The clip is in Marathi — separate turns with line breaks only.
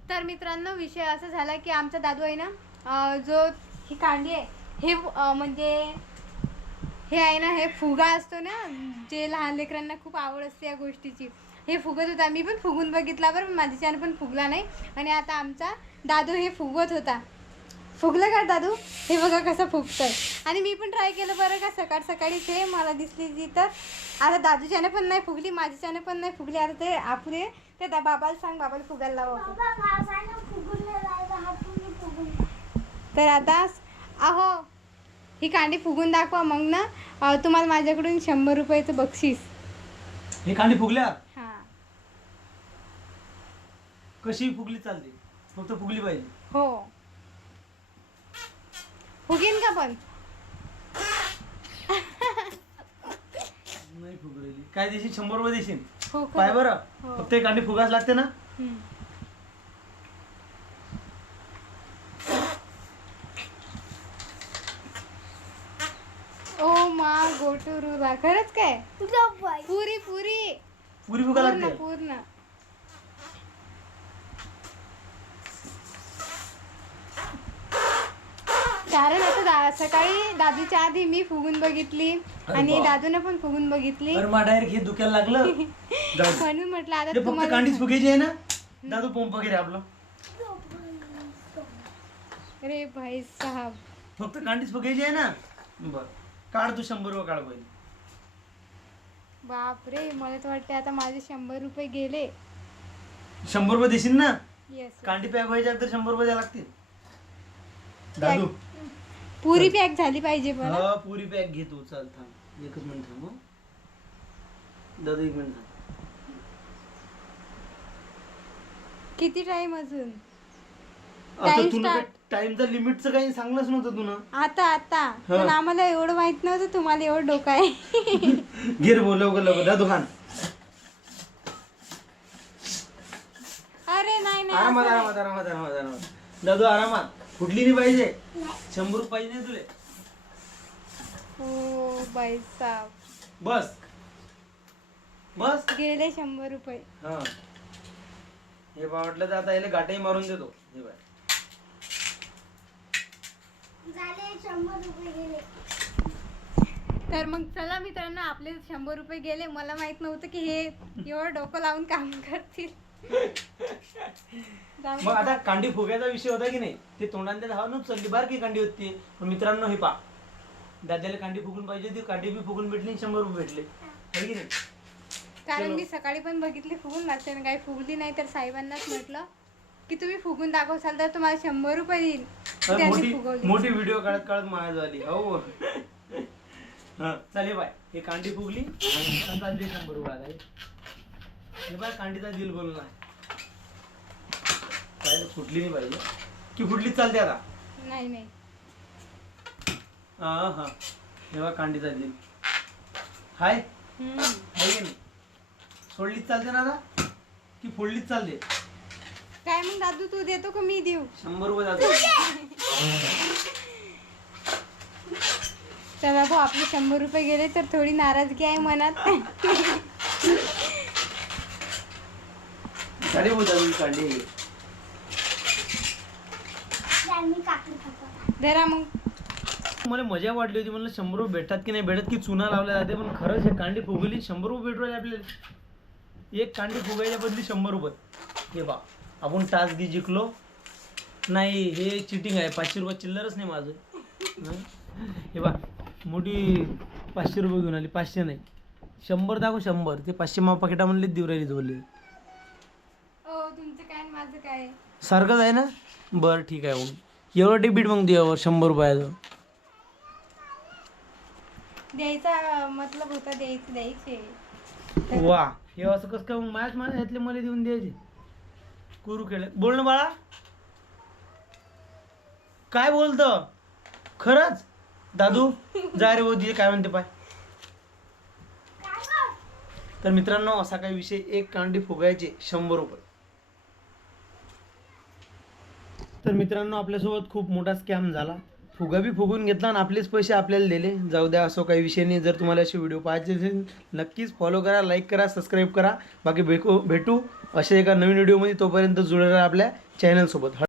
तर मित्रांनो विषय असा झाला की आमचा दादू आहे ना, जो ही कांडी आहे हे म्हणजे हे आहे ना, हे फुगा असतो ना, जे लहान लेकरांना खूप आवड असते या गोष्टीची, हे फुगत होता. मी पण फुगून बघितला बरं, माझ्याच्यानं पण फुगला नाही. आणि आता आमचा दादू हे फुगवत होता. फुगलं का दादू? हे बघा कसं फुगतंय. आणि मी पण ट्राय केलं बरं का, सकाळी ते मला दिसली ती. तर आता दादूच्याने पण नाही फुगली, माझ्याच्याने पण नाही फुगली. आता ते आपले ते बाबाला सांग, बाबाला फुगायला लावा. तर आता अहो ही कांडी फुगून दाखवा, मग ना तुम्हाला माझ्याकडून 100 रुपयाचं बक्षीस.
ही कांडी फुगल्या?
हा.
कशी फुगली चालते, फक्त फुगली पाहिजे.
हो, फुगेन का पण?
नाही फुगलेली. काय देशील? 100 रुपये देशील?
हो
पाय बरं.
हो.
फक्त ही कांडी फुगाच लागते ना.
ओ मा गोटुरुला, खरंच काय? पुरी पुरी
पुरी फुगा लागते.
पूर्ण. कारण आता सकाळी दादूच्या आधी मी फुगून बघितली आणि दादूने पण फुगून बघितली.
अरे मा डायरेक्ट हे दुखायला लागलं.
म्हणून म्हटलं आता
फक्त
तुम्हाला
कांडीच फुगायची आहे ना. दादू पंप वगैरे आपलं.
अरे भाई साहब,
फक्त कांडीच फुगायची आहे ना. बर, काढ तू 100 रुपये काढ पहिले.
बापरे, मला तर वाटते आता माझे 100 रुपये गेले.
100 रुपये देशील ना.
येस.
कांडी पॅक व्हायच्या तर 100 रुपये द्यावे लागतील. दादू
पुरी पॅक झाली पाहिजे पण.
हा, पुरी पॅक घे तू. चल थांब, एकच मिनिट थांब. दादू 1 मिनिट थांब.
किती टाइम अजून?
आता
Time
तुला
start.
टाइमचं लिमिटचं काही सांगलंच नव्हतं तुला.
आता पण आम्हाला एवढं माहित नव्हतं तुम्हाला एवढं डोकं आहे.
गिर बोल लवकर दादू खान.
अरे नाही नाही,
आरामात
असं
आरामात आरामात आरामात आरामात दादू आरामात. फुटली नाही पाहिजे. 100 रुपये पाहिजे नाही तुले.
नाही. ओ बाई साहब,
बस बस.
गेले 100 रुपये.
हा, हे बा वाटलं तर आता याला गाठही मारून देतो. हे बाय
तर मग चला मित्रांनो, आपले 100 रुपये गेले. मला माहित नव्हतं की हे एवढं डोकं लावून काम करतील. जाऊ दे.
मग आता कांडी फुग्याचा विषय होता की नाही, ते तोंडांच्या धावा न चालली बारकी कांडी होती. पण मित्रांनो हे पा, दादाला कांडी फुगून पाहिजे होती, कांडी बी फुगून भेटली, 100 रुपये भेटले. है की नाही?
कारण मी सकाळी पण बघितली फुगून, लागते काही फुगली नाही. तर साहेबांनाच म्हटलं की तुम्ही फुगून दाखवसाल तर तुम्हाला 100 रुपये देईल. त्यांनी फुगवली.
मोठी व्हिडिओ काढत काढत माया झाली. हो. हा चालेल बाय. हे कांडी फुगली आणि 100 रुपये आला. हे बाय कांडीचा दिल बोलला. काय फुटली नाही पाहिजे की फुटलीच चालते आता.
नाही नाही,
हा हा, हे बा कांडीचा दिल हाय. है की नाही? सोडलीच चालते ना आता की फोडलीच चालते?
काय मग दादू, तू देतो का मी देऊ?
100 रुपये जाते.
चला भाऊ, आपले 100 रुपये गेले तर थोडी नाराजगी आहे मनात.
अरे हो दादू कांडी
जरा मग.
मला मजा वाटली होती. म्हणलं 100 रुपये भेटतात की नाही भेटत, की चुना लावल्या जाते. पण खरंच हे कांडी फुगली 100 रुपये भेटू राहिले आपल्याला. एक कांडी फुगायच्या बदली 100 रुपये. हे बा, आपण टास्क गी जिंकलो नाही. हे चिटिंग आहे. 500 रुपये चिल्लरच नाही माझं. हे बा, मोठी 500 रुपये घेऊन आली. 500 नाही, 100 दाखव. 100 ते 500 मा पाकिटा म्हणले देऊ राहिली धोले.
ओ, तुमचं काय आणि माझं काय?
सारखंच आहे ना. बरं ठीक आहे. मग एवढं डेबिट मग द्यावर 100 रुपयाचं.
द्यायचा मतलब होता, द्यायचे.
वा, हे असं कसं काय? मग माझ्या ह्यातले मला देऊन द्यायचे. कुरू केलं. बोल ना बाळा, काय बोलतो? खरंच दादू जा रे बोल, काय म्हणते पाय. तर मित्रांनो असा काही विषय. एक कांडी फुगायचे 100 रुपये. तर मित्रांनो आपल्यासोबत खूप मोठा स्कॅम झाला. फुगा बी फुगून घेतला आणि आपलेच पैसे आपल्याला दिले. जाऊ द्या, असं काही विषय नाही. जर तुम्हाला असे व्हिडिओ पाहायचे असेल नक्कीच फॉलो करा, लाईक करा, सबस्क्राईब करा. बाकी भेटू अशा एका नवीन व्हिडिओमध्ये. तोपर्यंत जुळलेला आपल्या चॅनलसोबत.